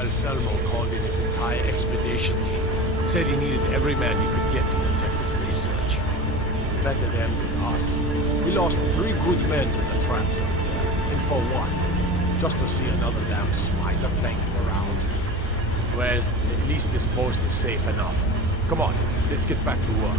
Calselmo called in his entire expedition team. Said he needed every man he could get to protect his research. Better them than us. We lost 3 good men to the traps up there. And for what? Just to see another damn smiter planking around. Well, at least this post is safe enough. Come on, let's get back to work.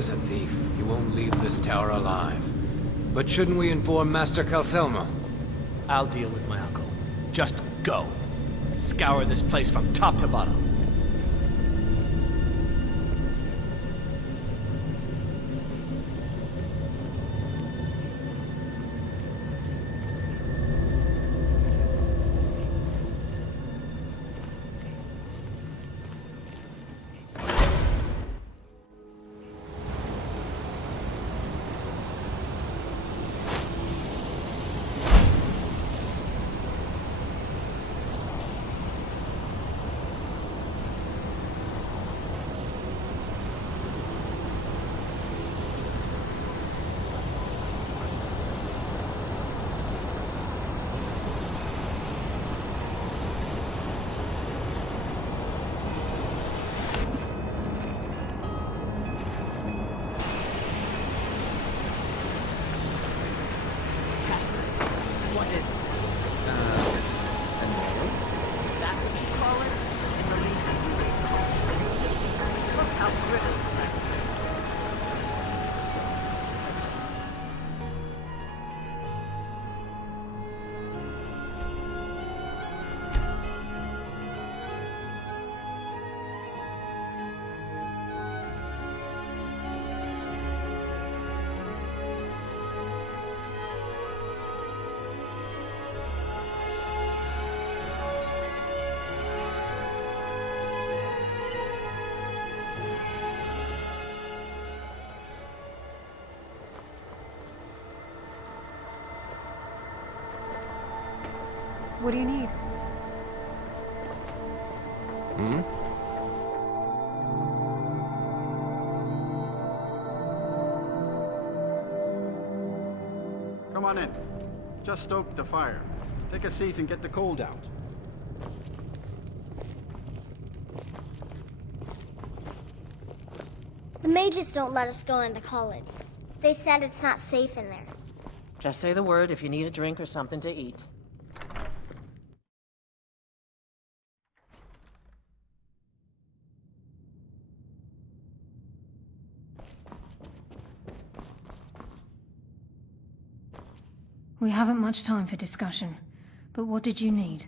is a thief, he won't leave this tower alive. But shouldn't we inform Master Calcelmo? I'll deal with my uncle. Just go. Scour this place from top to bottom. What do you need? Come on in. Just stoke the fire. Take a seat and get the cold out. The mages don't let us go into college. They said it's not safe in there. Just say the word if you need a drink or something to eat. We haven't much time for discussion, but what did you need?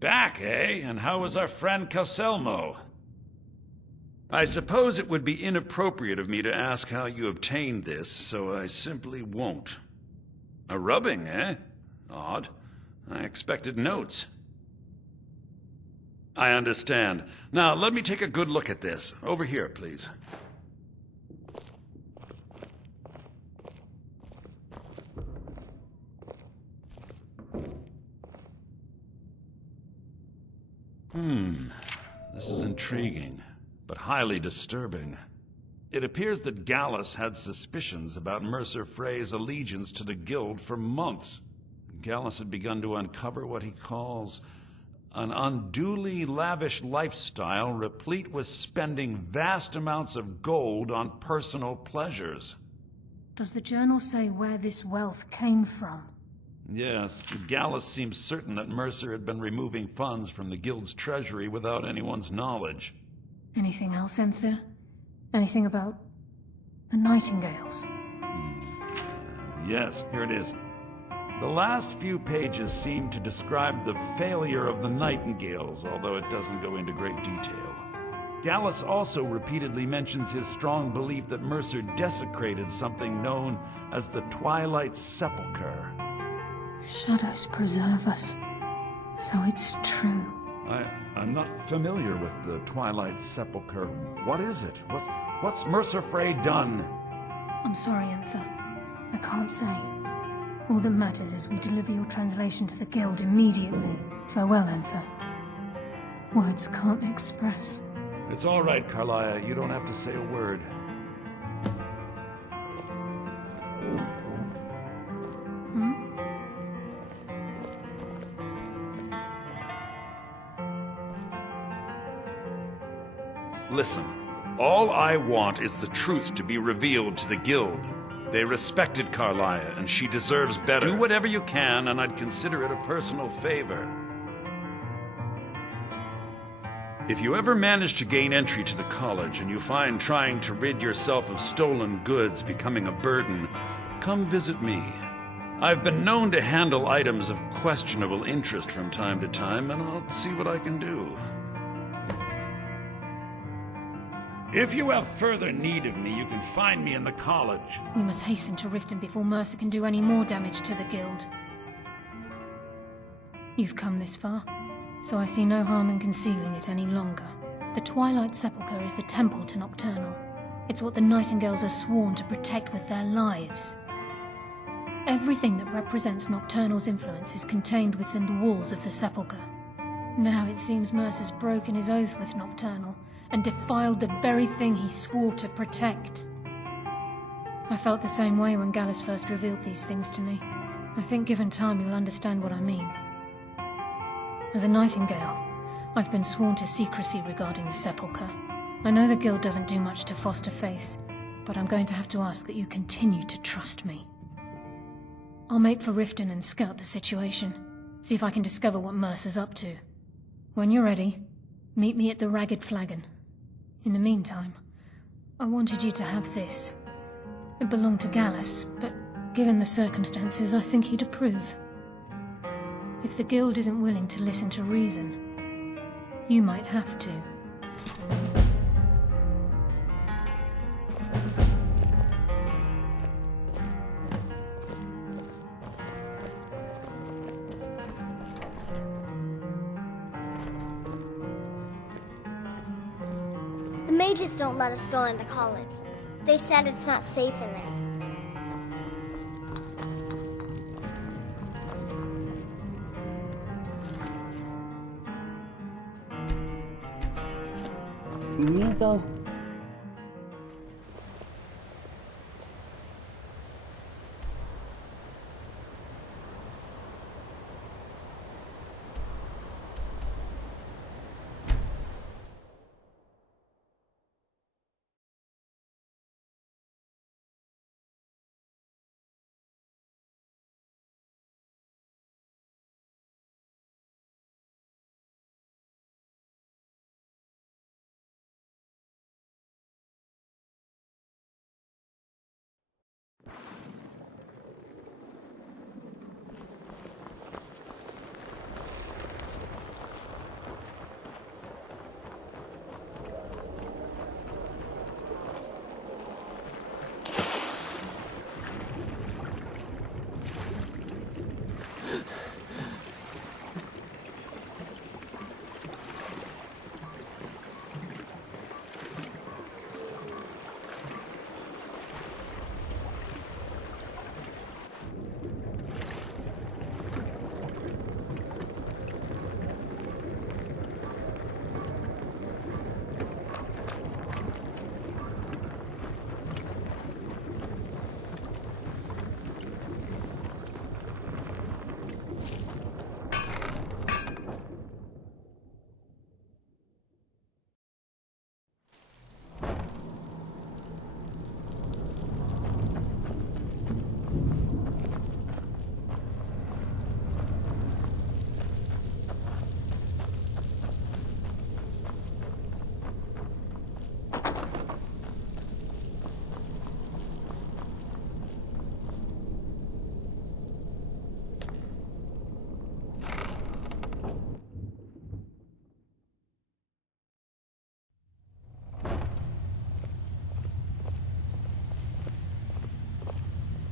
Back, eh? And how was our friend Calcelmo? I suppose it would be inappropriate of me to ask how you obtained this, so I simply won't. A rubbing, eh? Odd. I expected notes. I understand. Now, let me take a good look at this. Over here, please. This is intriguing, but highly disturbing. It appears that Gallus had suspicions about Mercer Frey's allegiance to the Guild for months. Gallus had begun to uncover what he calls an unduly lavish lifestyle replete with spending vast amounts of gold on personal pleasures. Does the journal say where this wealth came from? Yes, Gallus seems certain that Mercer had been removing funds from the Guild's treasury without anyone's knowledge. Anything else, Enther? Anything about the Nightingales? Yes, here it is. The last few pages seem to describe the failure of the Nightingales, although it doesn't go into great detail. Gallus also repeatedly mentions his strong belief that Mercer desecrated something known as the Twilight Sepulchre. Shadows preserve us. So it's true. I'm not familiar with the Twilight Sepulchre. What is it? What's Mercer Frey done? I'm sorry, Enther. I can't say. All that matters is we deliver your translation to the Guild immediately. Farewell, Enther. Words can't express. It's all right, Carlia. You don't have to say a word. Listen, all I want is the truth to be revealed to the Guild. They respected Carlia, and she deserves better. Do whatever you can, and I'd consider it a personal favor. If you ever manage to gain entry to the college and you find trying to rid yourself of stolen goods becoming a burden, come visit me. I've been known to handle items of questionable interest from time to time, and I'll see what I can do. If you have further need of me, you can find me in the college. We must hasten to Riften before Mercer can do any more damage to the guild. You've come this far, so I see no harm in concealing it any longer. The Twilight Sepulchre is the temple to Nocturnal. It's what the Nightingales are sworn to protect with their lives. Everything that represents Nocturnal's influence is contained within the walls of the Sepulchre. Now it seems Mercer's broken his oath with Nocturnal, and defiled the very thing he swore to protect. I felt the same way when Gallus first revealed these things to me. I think given time you'll understand what I mean. As a Nightingale, I've been sworn to secrecy regarding the Sepulchre. I know the Guild doesn't do much to foster faith, but I'm going to have to ask that you continue to trust me. I'll make for Riften and scout the situation, see if I can discover what Mercer's up to. When you're ready, meet me at the Ragged Flagon. In the meantime, I wanted you to have this. It belonged to Gallus, but given the circumstances, I think he'd approve. If the Guild isn't willing to listen to reason, you might have to. The mages don't let us go into college. They said it's not safe in there. Nico.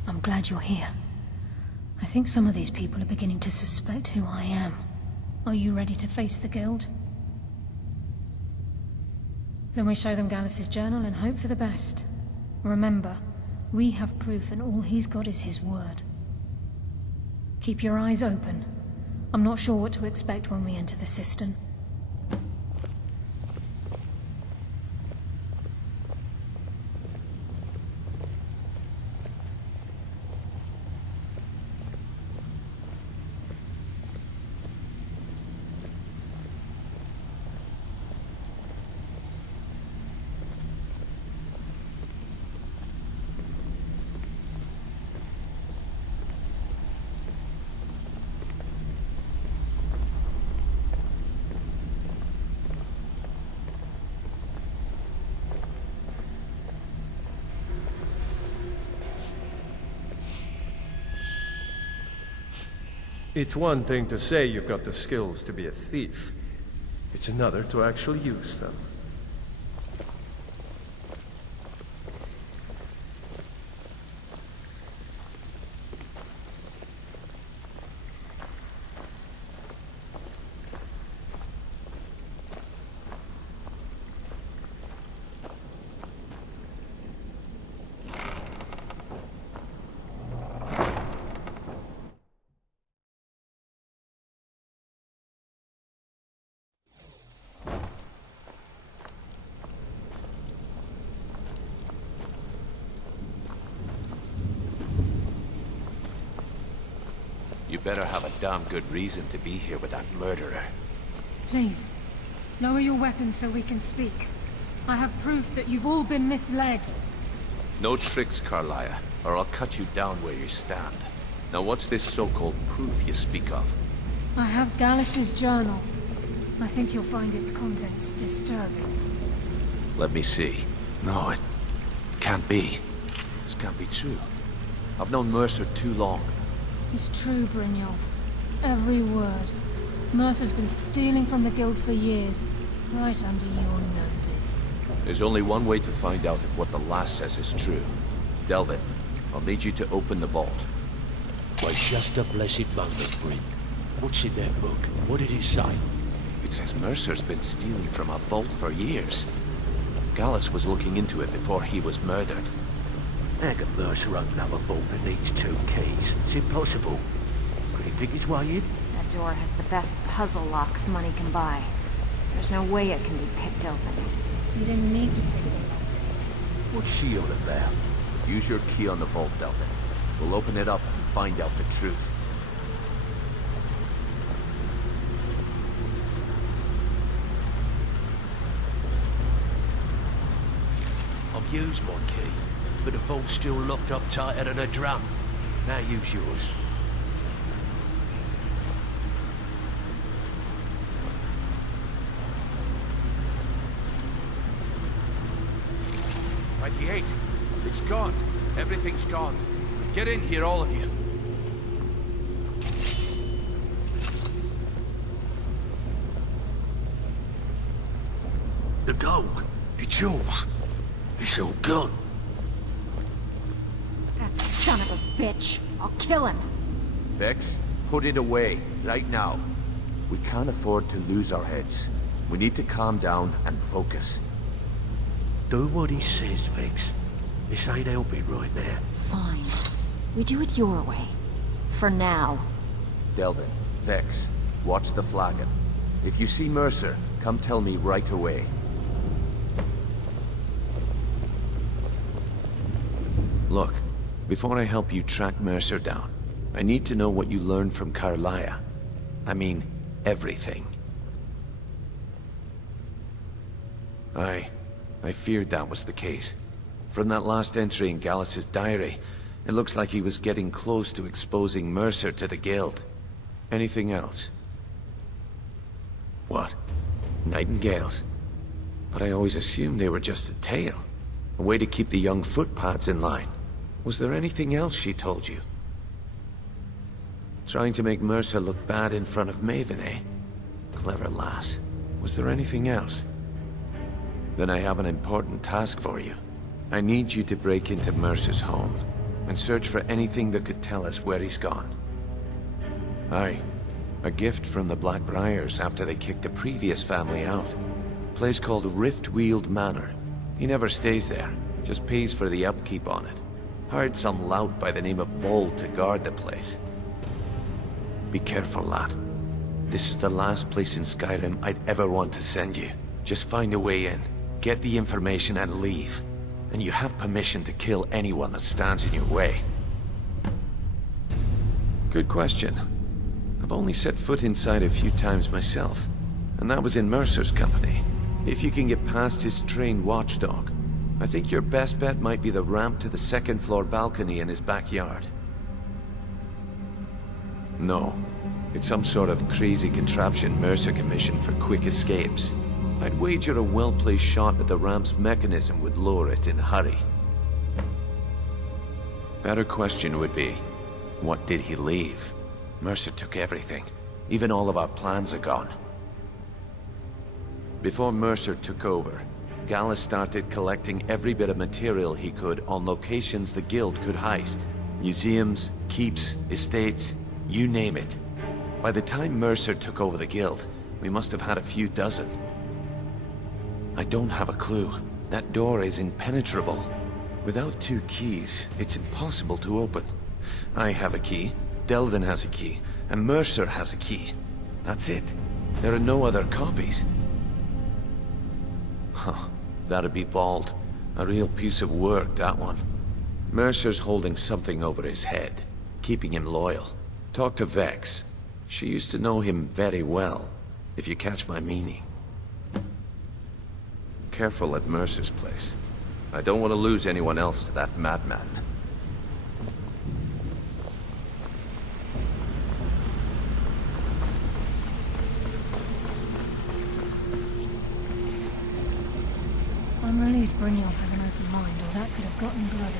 I'm glad you're here. I think some of these people are beginning to suspect who I am. Are you ready to face the Guild? Then we show them Gallus's journal and hope for the best. Remember, we have proof and all he's got is his word. Keep your eyes open. I'm not sure what to expect when we enter the cistern. It's one thing to say you've got the skills to be a thief. It's another to actually use them. You better have a damn good reason to be here with that murderer. Please, lower your weapons so we can speak. I have proof that you've all been misled. No tricks, Carlia, or I'll cut you down where you stand. Now what's this so-called proof you speak of? I have Gallus's journal. I think you'll find its contents disturbing. Let me see. No, it can't be. This can't be true. I've known Mercer too long. It's true, Brynjolf. Every word. Mercer's been stealing from the Guild for years, right under your noses. There's only one way to find out if what the lass says is true. Delvin, I'll need you to open the vault. Wait just a blessed moment, Bryn. What's in that book? What did it say? It says Mercer's been stealing from a vault for years. Gallus was looking into it before he was murdered. How can Mercer open up a vault that needs 2 keys? It's impossible. Could he pick his way in? That door has the best puzzle locks money can buy. There's no way it can be picked open. You didn't need to pick it up. What's she all about? Use your key on the vault, Delvin. We'll open it up and find out the truth. I've used my key, but the vault's still locked up tighter than a drum. Now use yours. It's gone. Everything's gone. Get in here, all of you. The gold, it's yours. It's all gone. That son of a bitch. I'll kill him. Vex, put it away, right now. We can't afford to lose our heads. We need to calm down and focus. Do what he says, Vex. This ain't helping right now. Fine. We do it your way. For now. Delvin, Vex, watch the flagon. If you see Mercer, come tell me right away. Look, before I help you track Mercer down, I need to know what you learned from Carlia. I mean, everything. I feared that was the case. From that last entry in Gallus's diary, it looks like he was getting close to exposing Mercer to the Guild. Anything else? What? Nightingales? But I always assumed they were just a tale. A way to keep the young footpads in line. Was there anything else she told you? Trying to make Mercer look bad in front of Maven, eh? Clever lass. Was there anything else? Then I have an important task for you. I need you to break into Mercer's home and search for anything that could tell us where he's gone. Aye, a gift from the Blackbriars after they kicked the previous family out. A place called Riftweald Manor. He never stays there, just pays for the upkeep on it. Hired some lout by the name of Vol to guard the place. Be careful, lad. This is the last place in Skyrim I'd ever want to send you. Just find a way in, get the information and leave. And you have permission to kill anyone that stands in your way. Good question. I've only set foot inside a few times myself, and that was in Mercer's company. If you can get past his trained watchdog, I think your best bet might be the ramp to the second-floor balcony in his backyard. No, it's some sort of crazy contraption Mercer commissioned for quick escapes. I'd wager a well-placed shot at the ramp's mechanism would lower it in a hurry. Better question would be, what did he leave? Mercer took everything. Even all of our plans are gone. Before Mercer took over, Gallus started collecting every bit of material he could on locations the Guild could heist. Museums, keeps, estates, you name it. By the time Mercer took over the Guild, we must have had a few dozen. I don't have a clue. That door is impenetrable. Without 2 keys, it's impossible to open. I have a key, Delvin has a key, and Mercer has a key. That's it. There are no other copies. Huh. That'd be Bald. A real piece of work, that one. Mercer's holding something over his head, keeping him loyal. Talk to Vex. She used to know him very well, if you catch my meaning. Careful at Mercer's place. I don't want to lose anyone else to that madman. I'm relieved Brynjolf has an open mind, or that could have gotten bloody.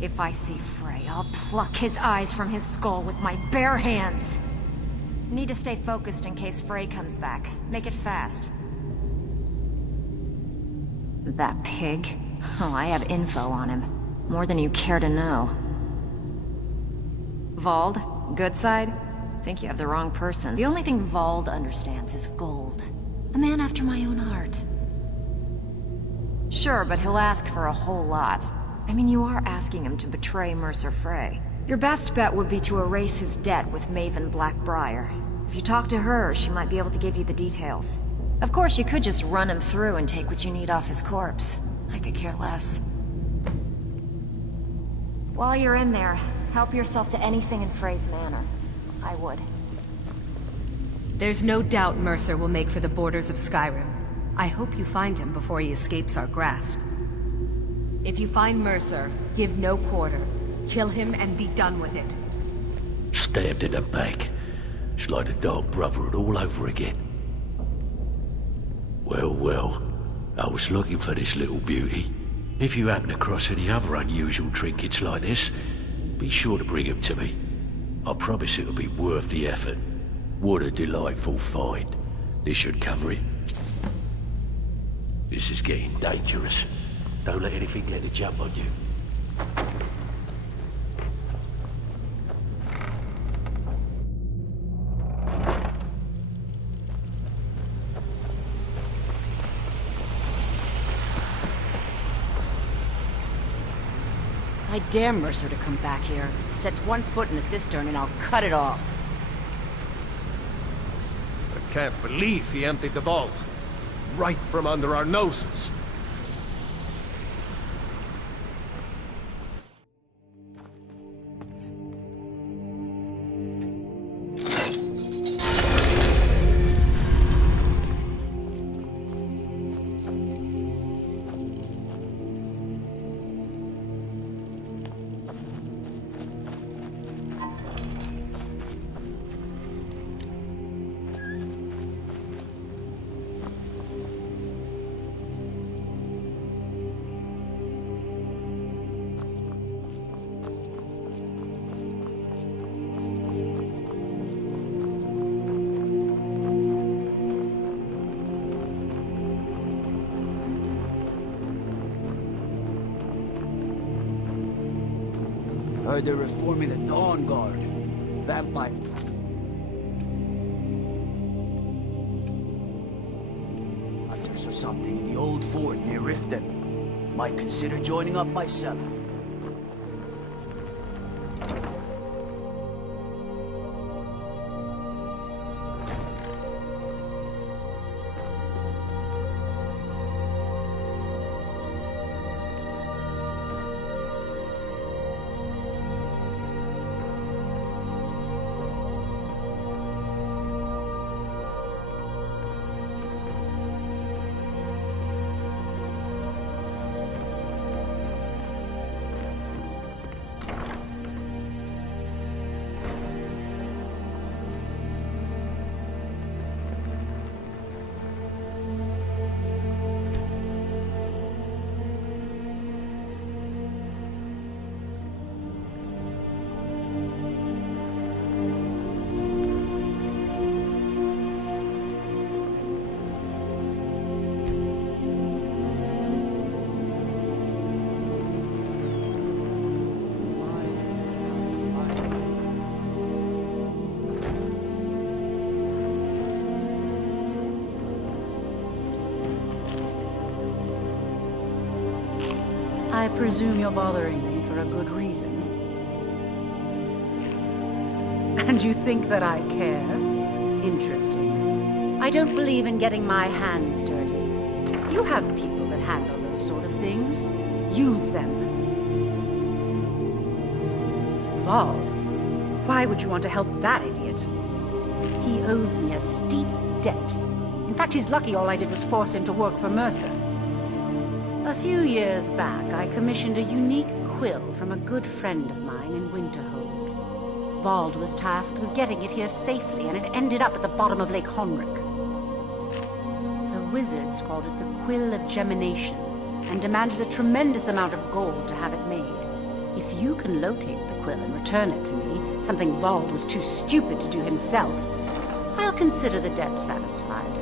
If I see Frey, I'll pluck his eyes from his skull with my bare hands. Need to stay focused in case Frey comes back. Make it fast. That pig? Oh, I have info on him. More than you care to know. Vald? Good side? Think you have the wrong person. The only thing Vald understands is gold. A man after my own heart. Sure, but he'll ask for a whole lot. I mean, you are asking him to betray Mercer Frey. Your best bet would be to erase his debt with Maven Blackbriar. If you talk to her, she might be able to give you the details. Of course, you could just run him through and take what you need off his corpse. I could care less. While you're in there, help yourself to anything in Frey's manor. I would. There's no doubt Mercer will make for the borders of Skyrim. I hope you find him before he escapes our grasp. If you find Mercer, give no quarter. Kill him and be done with it. Stabbed in the back. It's like the Dark Brotherhood all over again. Well, well. I was looking for this little beauty. If you happen across any other unusual trinkets like this, be sure to bring them to me. I promise it'll be worth the effort. What a delightful find. This should cover it. This is getting dangerous. Don't let anything get a jump on you. I dare Mercer to come back here. Sets one foot in the cistern and I'll cut it off. I can't believe he emptied the vault. Right from under our noses. Heard they're reforming the Dawn Guard. Vampire. Hunters or something in the old fort near Riften. Might consider joining up myself. presume you're bothering me for a good reason. And you think that I care? Interesting. I don't believe in getting my hands dirty. You have people that handle those sort of things. Use them. Vald? Why would you want to help that idiot? He owes me a steep debt. In fact, he's lucky all I did was force him to work for Mercer. A few years back, I commissioned a unique quill from a good friend of mine in Winterhold. Vald was tasked with getting it here safely, and it ended up at the bottom of Lake Honrick. The wizards called it the Quill of Gemination, and demanded a tremendous amount of gold to have it made. If you can locate the quill and return it to me, something Vald was too stupid to do himself, I'll consider the debt satisfied.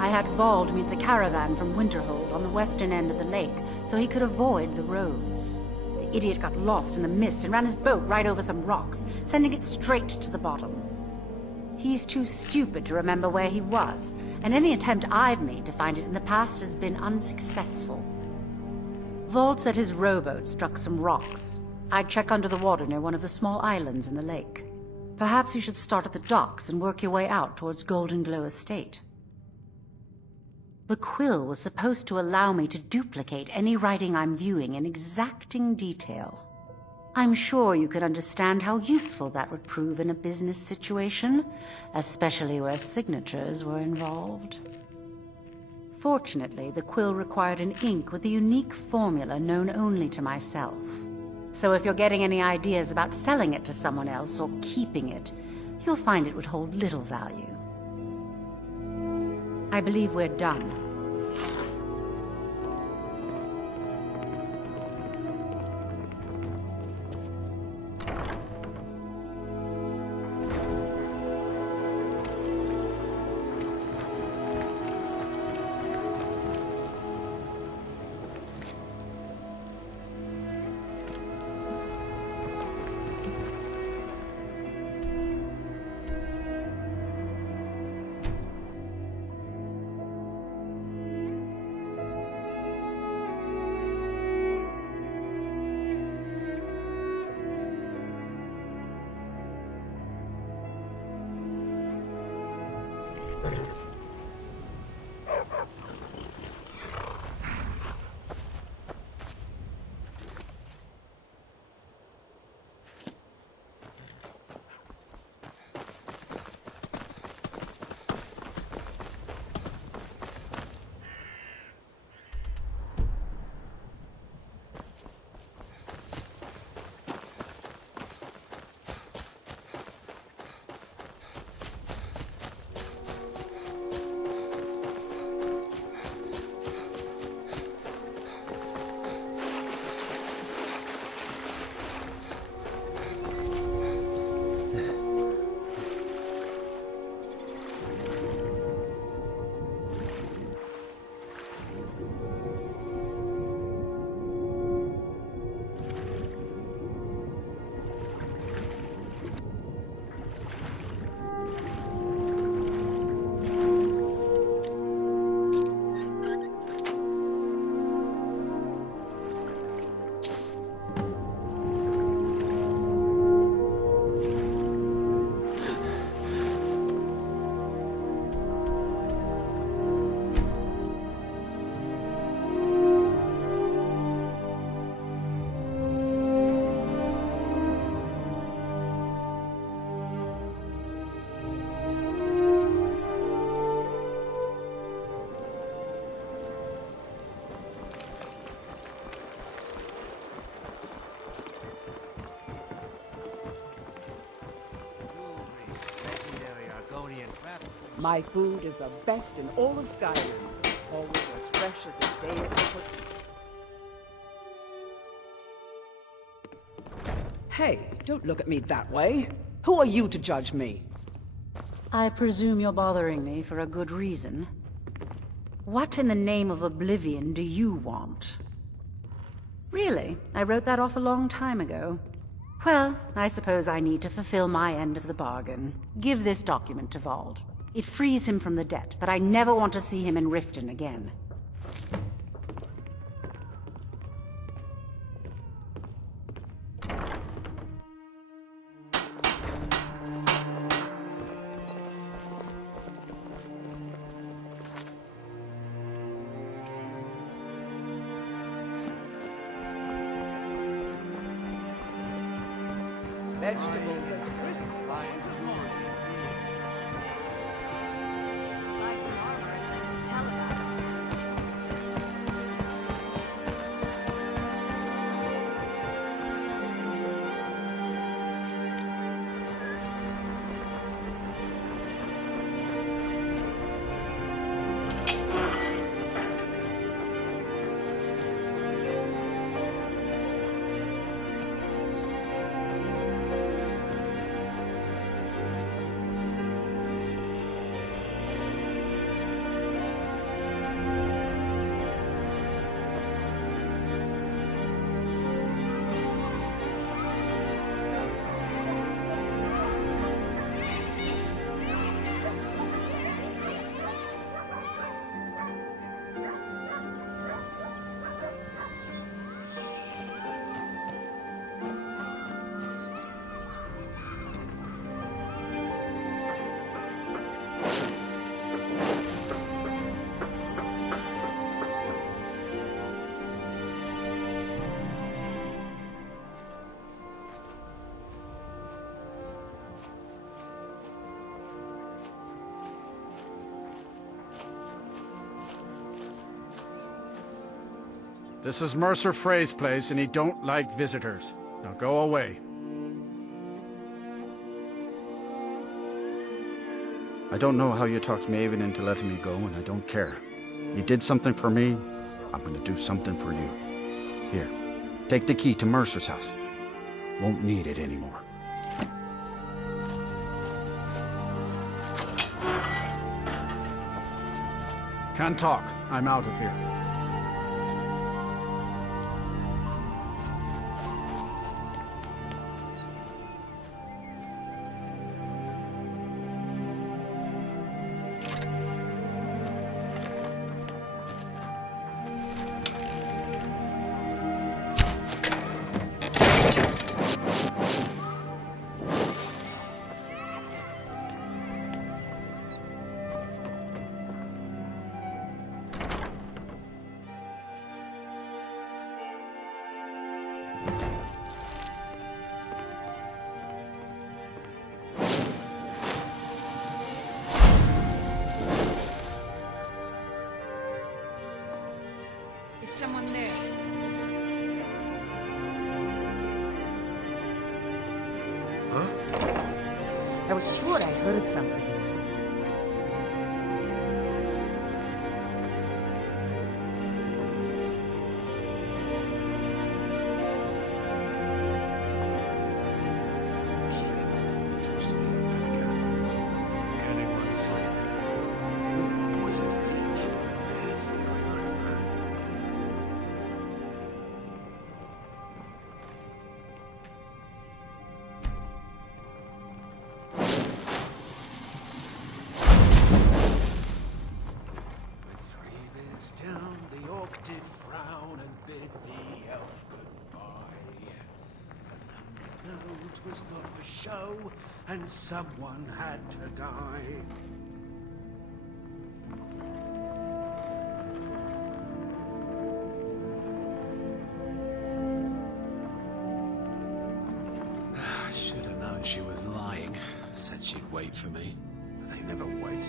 I had Vald meet the caravan from Winterhold on the western end of the lake, so he could avoid the roads. The idiot got lost in the mist and ran his boat right over some rocks, sending it straight to the bottom. He's too stupid to remember where he was, and any attempt I've made to find it in the past has been unsuccessful. Vald said his rowboat struck some rocks. I'd check under the water near one of the small islands in the lake. Perhaps you should start at the docks and work your way out towards Golden Glow Estate. The quill was supposed to allow me to duplicate any writing I'm viewing in exacting detail. I'm sure you can understand how useful that would prove in a business situation, especially where signatures were involved. Fortunately, the quill required an ink with a unique formula known only to myself. So if you're getting any ideas about selling it to someone else or keeping it, you'll find it would hold little value. I believe we're done. My food is the best in all of Skyrim. Always as fresh as the day it was put. Hey, don't look at me that way. Who are you to judge me? I presume you're bothering me for a good reason. What in the name of oblivion do you want? Really? I wrote that off a long time ago. Well, I suppose I need to fulfill my end of the bargain. Give this document to Vald. It frees him from the debt, but I never want to see him in Riften again. Vegetables as crisp as Buy some armor and nothing to tell about it. This is Mercer Frey's place, and he don't like visitors. Now go away. I don't know how you talked Maven into letting me go, and I don't care. You did something for me, I'm gonna do something for you. Here, take the key to Mercer's house. Won't need it anymore. Can't talk. I'm out of here. Is someone there? Huh? I was sure I heard something. Down, the orc did frown and bid the elf goodbye. No, it was not for show, and someone had to die. Should have known she was lying. Said she'd wait for me. They never wait.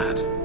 that?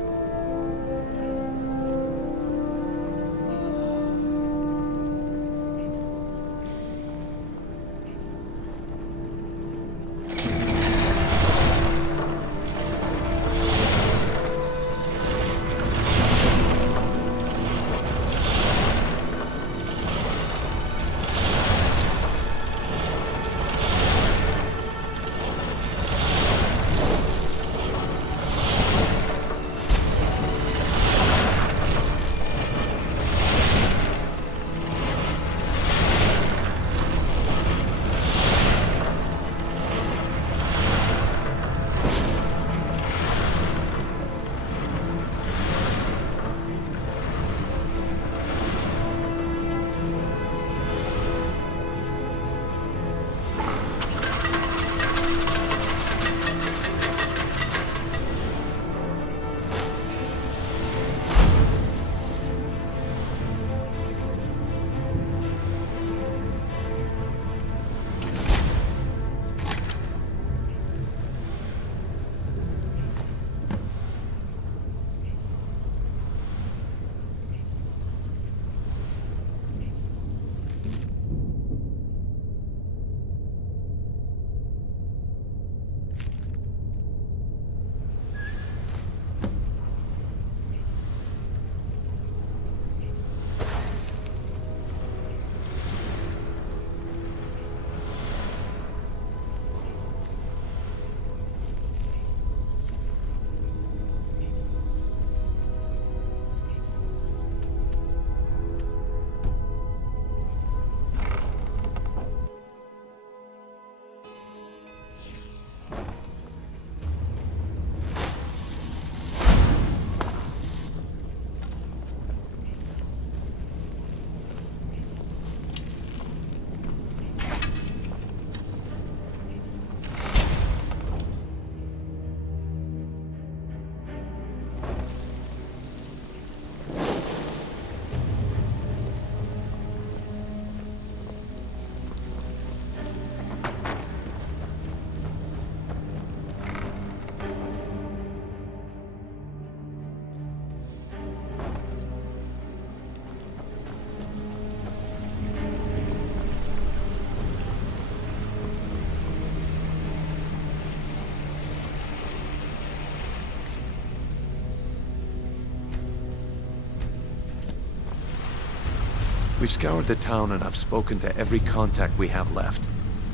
We've scoured the town and I've spoken to every contact we have left.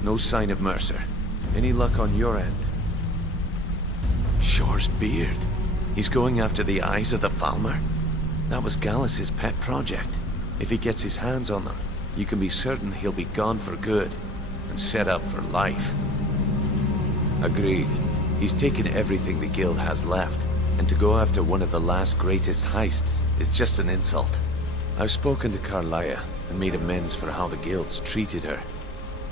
No sign of Mercer. Any luck on your end? Shore's beard. He's going after the eyes of the Falmer? That was Gallus's pet project. If he gets his hands on them, you can be certain he'll be gone for good and set up for life. Agreed. He's taken everything the guild has left, and to go after one of the last greatest heists is just an insult. I've spoken to Carlia and made amends for how the guilds treated her.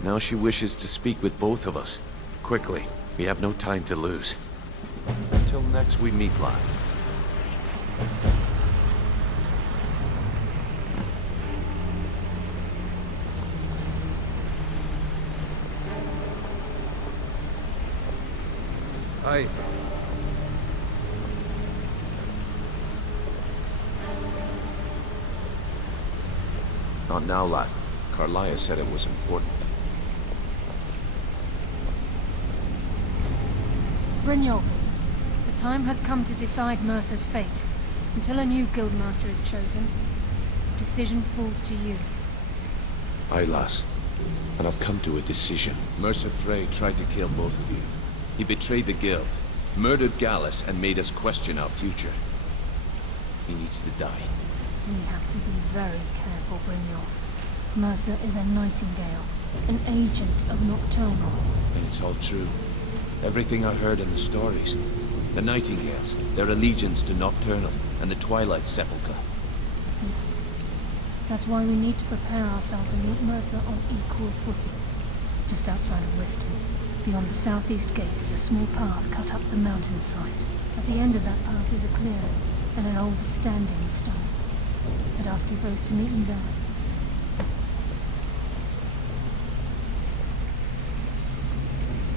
Now she wishes to speak with both of us. Quickly, we have no time to lose. Until next we meet, lad. Aye. Not now, lad. Carlia said it was important. Brynjolf, the time has come to decide Mercer's fate. Until a new guildmaster is chosen, the decision falls to you. Aye, lass. And I've come to a decision. Mercer Frey tried to kill both of you. He betrayed the guild, murdered Gallus, and made us question our future. He needs to die. We have to be very careful, Brynjolf. Mercer is a nightingale, an agent of Nocturnal. And it's all true. Everything I heard in the stories. The Nightingales, their allegiance to Nocturnal, and the Twilight Sepulchre. Yes. That's why we need to prepare ourselves and meet Mercer on equal footing. Just outside of Riften, beyond the southeast gate is a small path cut up the mountainside. At the end of that path is a clearing, and an old standing stone. I'd ask you both to meet me there.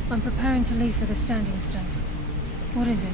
I'm preparing to leave for the standing stone. What is it?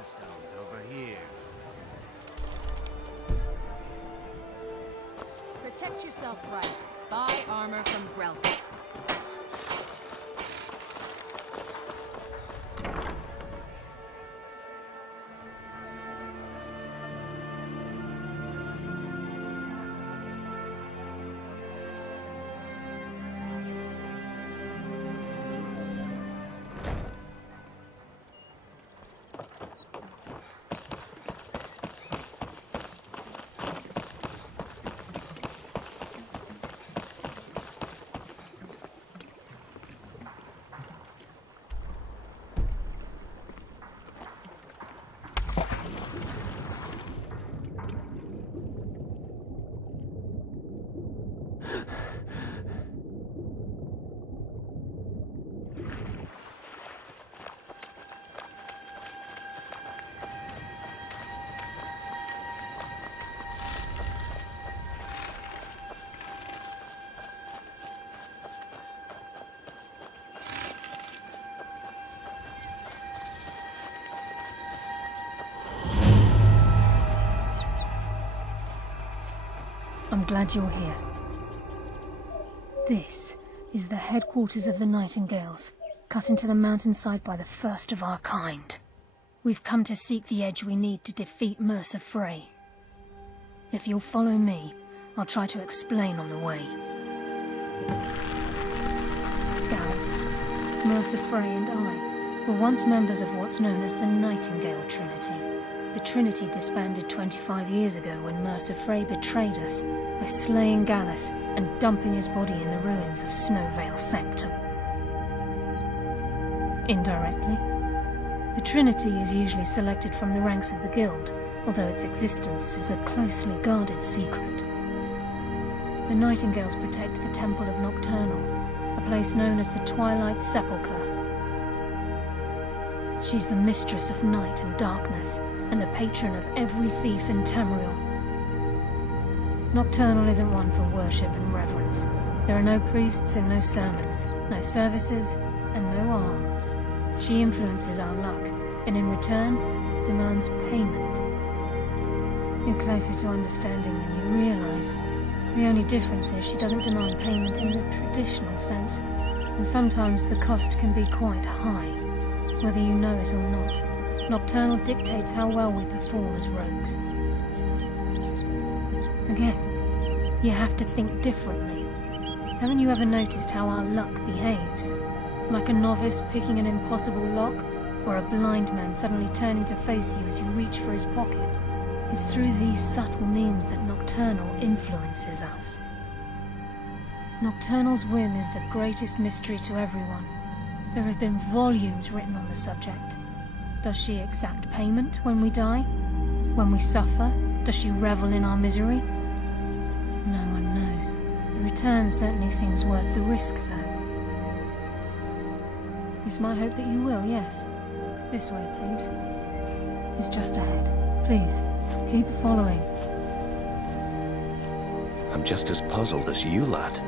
runestones over here. Protect yourself right. Buy armor from Grelka. I'm glad you're here. This is the headquarters of the Nightingales, cut into the mountainside by the first of our kind. We've come to seek the edge we need to defeat Mercer Frey. If you'll follow me, I'll try to explain on the way. Gallus, Mercer Frey and I were once members of what's known as the Nightingale Trinity. The Trinity disbanded 25 years ago when Mercer Frey betrayed us by slaying Gallus and dumping his body in the ruins of Snowvale Sanctum. Indirectly, the Trinity is usually selected from the ranks of the Guild, although its existence is a closely guarded secret. The Nightingales protect the Temple of Nocturnal, a place known as the Twilight Sepulchre. She's the mistress of night and darkness, and the patron of every thief in Tamriel. Nocturnal isn't one for worship and reverence. There are no priests and no sermons, no services, and no arms. She influences our luck, and in return, demands payment. You're closer to understanding than you realize. The only difference is she doesn't demand payment in the traditional sense, and sometimes the cost can be quite high, whether you know it or not. Nocturnal dictates how well we perform as rogues. Again, you have to think differently. Haven't you ever noticed how our luck behaves? Like a novice picking an impossible lock, or a blind man suddenly turning to face you as you reach for his pocket. It's through these subtle means that Nocturnal influences us. Nocturnal's whim is the greatest mystery to everyone. There have been volumes written on the subject. Does she exact payment when we die? When we suffer, does she revel in our misery? No one knows. The return certainly seems worth the risk, though. It's my hope that you will, yes. This way, please. It's just ahead. Please, keep following. I'm just as puzzled as you, lad.